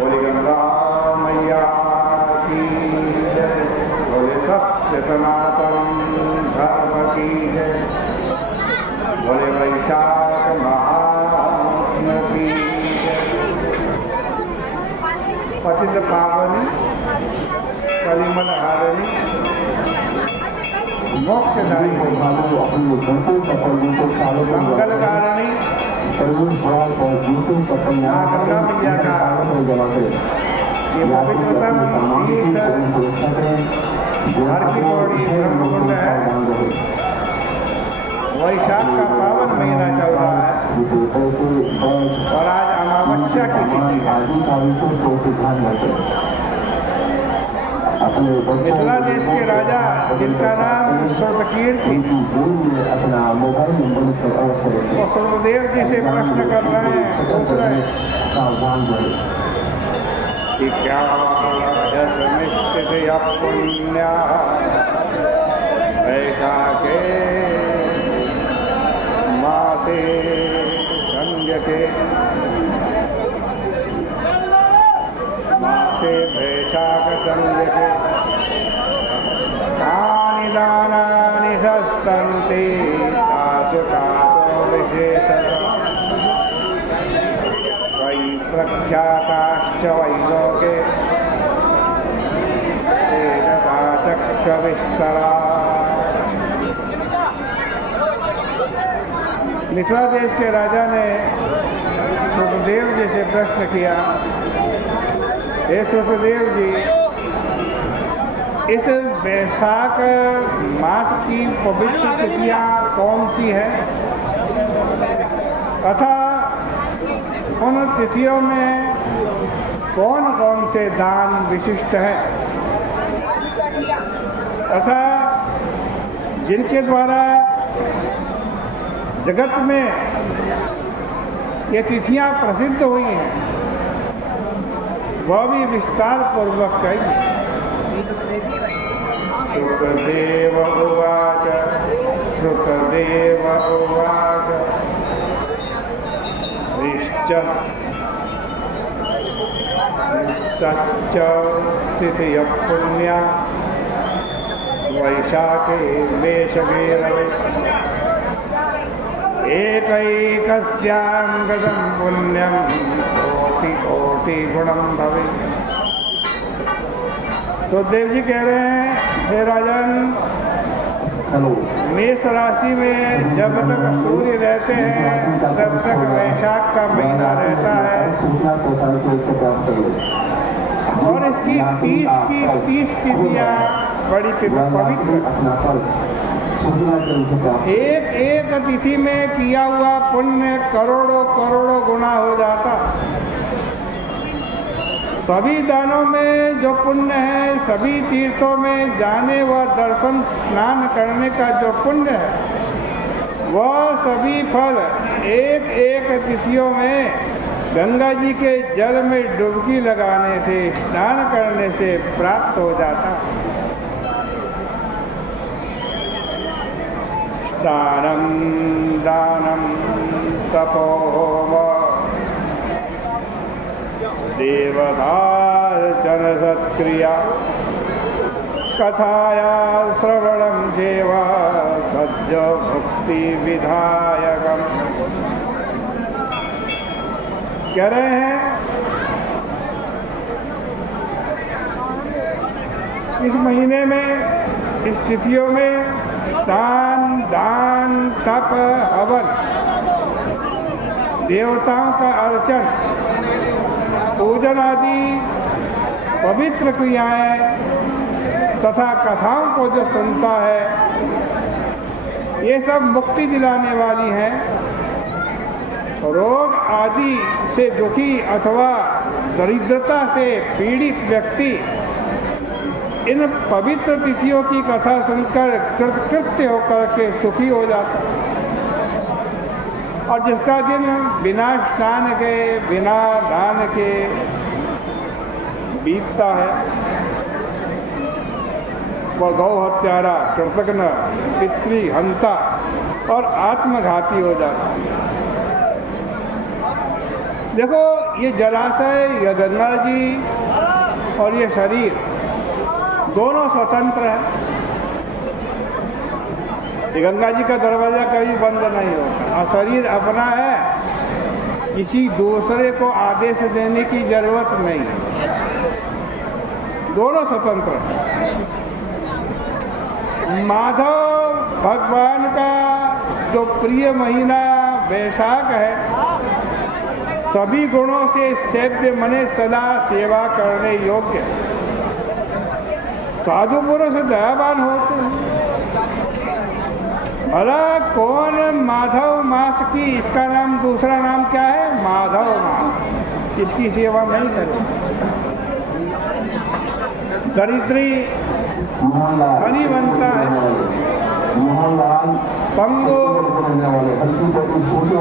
बोले गंगा मैया की जय, बोले सत्य सनातन धर्म की जय, बोले वैशाख महात्म की जय। पतित पावनी कलिमल हारिणी मोक्षदायी मंगलकारिणी माँ गंगा मैया का ये पवित्रतम तीर्थ हर की पौड़ी ब्रह्मकुंड है। वैशाख का पावन महीना चल रहा है और आज अमावस्या की तिथि है। मिथिला देश के राजा जिनका नाम श्रुतकीर्ति, वो सुखदेव जी से प्रश्न कर रहे हैं, पूछ रहे हैं कि क्या निश्चित पुण्य वैशाखे मासे संज्ञके मासे वैशाख संज्ञके कानि दानानि सस्तन्ते तासु तासो विशेषतः वै प्रख्याताश्च वै लोके एतदाचक्ष विस्तरा। मिथिला देश के राजा ने श्रुतदेव जी से प्रश्न किया, हे श्रुतदेव जी, इस वैशाख मास की पवित्र तिथियां कौन सी है तथा उन तिथियों में कौन कौन से दान विशिष्ट है तथा जिनके द्वारा जगत में ये तिथियां प्रसिद्ध हुई हैं वह भी विस्तार पूर्वक कही। श्रुतदेव उवाच श्रुतदेव उवाच सच्च तिथिय पुण्या वैशाखे मेषगे रवे एकैकस्यां गतं पुण्यं कोटि कोटि गुणं भवे। तो देव जी कह रहे हैं, हे राजन, मेष राशि में जब तक सूर्य रहते हैं तब तक वैशाख का महीना रहता है और इसकी 30 तिथियां बड़ी पवित्र। एक एक तिथि में किया हुआ पुण्य करोड़ों करोड़ों गुना हो जाता। सभी दानों में जो पुण्य है, सभी तीर्थों में जाने व दर्शन स्नान करने का जो पुण्य है, वह सभी फल एक एक तिथियों में गंगा जी के जल में डुबकी लगाने से, स्नान करने से प्राप्त हो जाता। दानम दानम तपोव देवतार्चन सत्क्रिया कथाया श्रवणम सेवा सज्ज भक्ति विधायकम। कह रहे हैं इस महीने में, इस तिथियों में दान, दान, तप, हवन, देवताओं का अर्चन, पूजन आदि पवित्र क्रियाएं तथा कथाओं को जो सुनता है, ये सब मुक्ति दिलाने वाली हैं। रोग आदि से दुखी अथवा दरिद्रता से पीड़ित व्यक्ति इन पवित्र तिथियों की कथा सुनकर कृतकृत्य होकर के सुखी हो जाता। और जिसका दिन बिना स्नान के, बिना दान के बीतता है, वह गौ हत्यारा, कृतघ्न, पितृ हंता और आत्मघाती हो जाता। देखो, ये जलाशय, यह गंगा जी और ये शरीर दोनों स्वतंत्र है। ये गंगा जी का दरवाजा कभी बंद नहीं होता और शरीर अपना है, किसी दूसरे को आदेश देने की जरूरत नहीं है, दोनों स्वतंत्र हैं। माधव भगवान का जो प्रिय महीना वैशाख है, सभी गुणों से सेव्य मने सदा सेवा करने योग्य, साधु पुरुष दयावान होते हैं। भला कौन माधव मास की, इसका नाम, दूसरा नाम क्या है? माधव मास, इसकी सेवा नहीं करे। दरिद्री धनी बनता है, पंगो,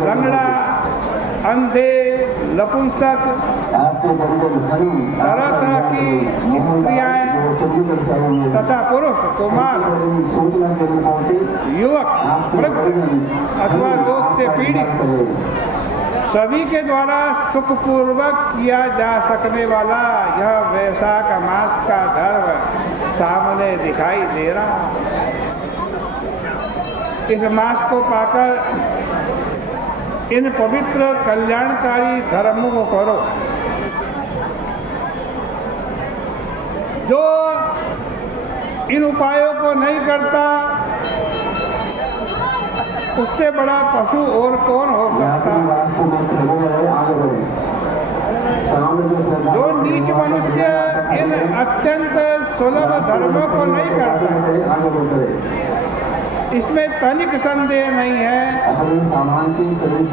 लंगड़ा, अंधे, नपुंसक, तरह तरह की स्त्रियाँ तथा पुरुष, कुमार, युवक, वृद्ध अथवा रोग से पीड़ित, सभी के द्वारा सुखपूर्वक किया जा सकने वाला यह वैशाख मास का धर्म सामने दिखाई दे रहा। इस मास को पाकर इन पवित्र कल्याणकारी धर्मों को करो। जो इन उपायों को नहीं करता, उससे बड़ा पशु और कौन हो सकता? जो नीच मनुष्य इन अत्यंत सुलभ धर्मों को नहीं करता, इसमें तनिक संदेह नहीं है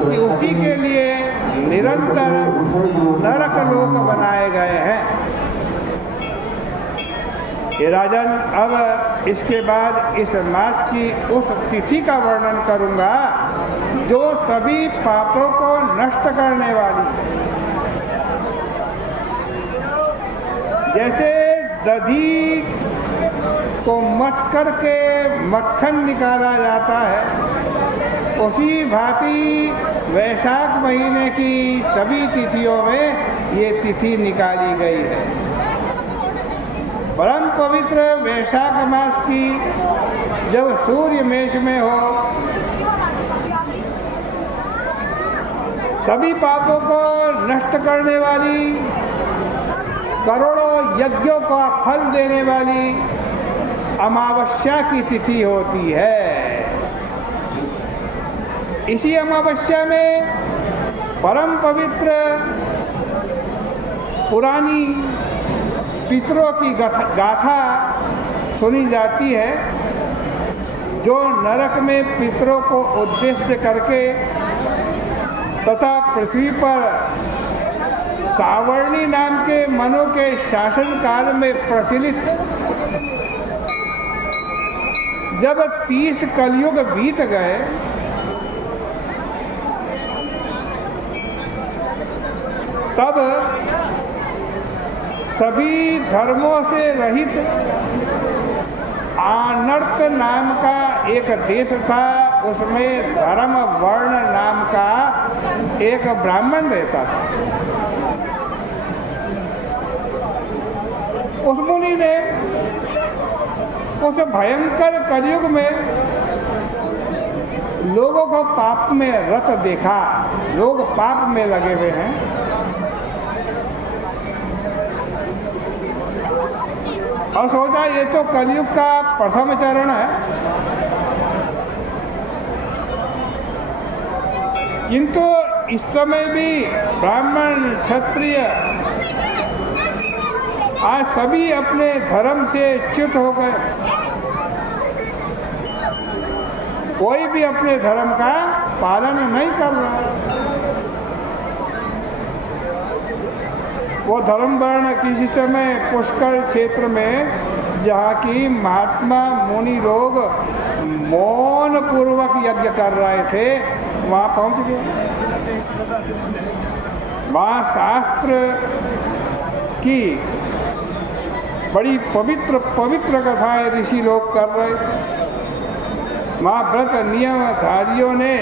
कि उसी के लिए निरंतर नरक लोक बनाए गए हैं। ये राजन, अब इसके बाद इस मास की उस तिथि का वर्णन करूंगा जो सभी पापों को नष्ट करने वाली है। जैसे दधी को मथ करके मक्खन निकाला जाता है, उसी भांति वैशाख महीने की सभी तिथियों में ये तिथि निकाली गई है। परम पवित्र वैशाख मास की जब सूर्य मेष में हो, सभी पापों को नष्ट करने वाली, करोड़ों यज्ञों का फल देने वाली अमावस्या की तिथि होती है। इसी अमावस्या में परम पवित्र पुरानी पितरों की गाथा सुनी जाती है, जो नरक में पितरों को उद्देश्य करके तथा पृथ्वी पर सावर्णी नाम के मनु के शासन काल में प्रचलित, जब 30 कलयुग बीत गए, तब सभी धर्मों से रहित आनर्त नाम का एक देश था। उसमें धर्म वर्ण नाम का एक ब्राह्मण रहता था। उस मुनि ने उस भयंकर कलयुग में लोगों को पाप में रत देखा, लोग पाप में लगे हुए हैं, और सोचा ये तो कलयुग का प्रथम चरण है, किंतु इस समय भी ब्राह्मण, क्षत्रिय आज सभी अपने धर्म से च्युत हो गए। कोई भी अपने धर्म का पालन नहीं कर रहा। वो धर्म वर्ण किसी समय पुष्कर क्षेत्र में, जहाँ की महात्मा मुनि लोग मौन पूर्वक यज्ञ कर रहे थे, वहाँ पहुँच गए। वहाँ शास्त्र की बड़ी पवित्र पवित्र कथाएं ऋषि लोग कर रहे। वहाँ व्रत नियमधारियों ने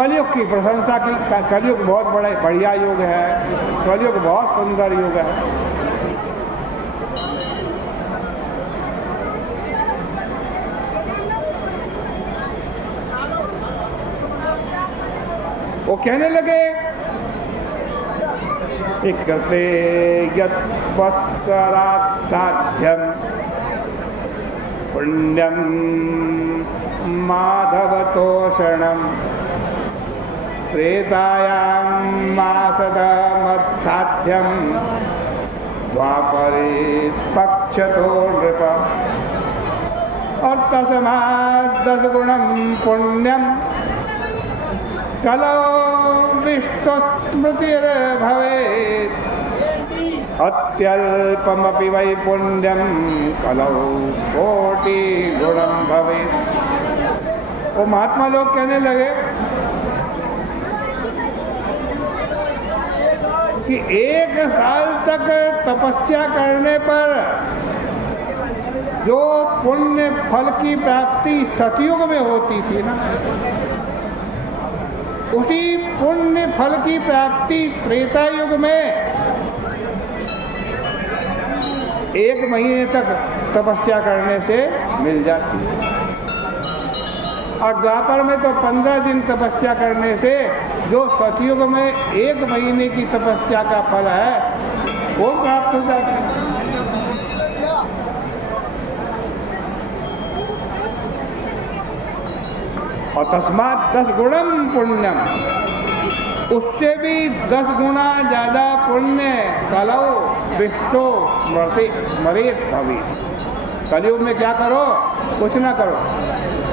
कलयुग की प्रशंसा की। कलयुग बहुत बढ़िया युग है, कलयुग बहुत सुंदर युग है। वो कहने लगे कृते यत्पश्चात् साध्यम पुण्यम माधवतोषणम त्रेतायां मासदमत्साध्यम द्वापरे पक्षतो नृप। और तस्मात् 10 गुणम पुण्यम कलौ विष्णुस्मृतिर्भवेत् अत्यल्पमपि वै पुण्यम कलौ कोटि गुणम भवेत्। वो महात्मा लोग कहने लगे कि 1 साल तक तपस्या करने पर जो पुण्य फल की प्राप्ति सतयुग में होती थी ना, उसी पुण्य फल की प्राप्ति त्रेता युग में 1 महीने तक तपस्या करने से मिल जाती है। और द्वापर में तो 15 दिन तपस्या करने से जो सतयुग में 1 महीने की तपस्या का फल है वो प्राप्त हो जाता है। और तस्मात् 10 गुणम पुण्यम, उससे भी 10 गुना ज्यादा पुण्य कलौ विष्णु स्मृतिर्भवेत्। कलयुग में क्या करो? कुछ ना करो,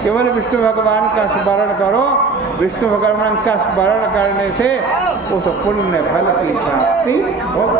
केवल विष्णु भगवान का स्मरण करो। विष्णु भगवान का स्मरण करने से उस पुण्य फल की प्राप्ति होगी।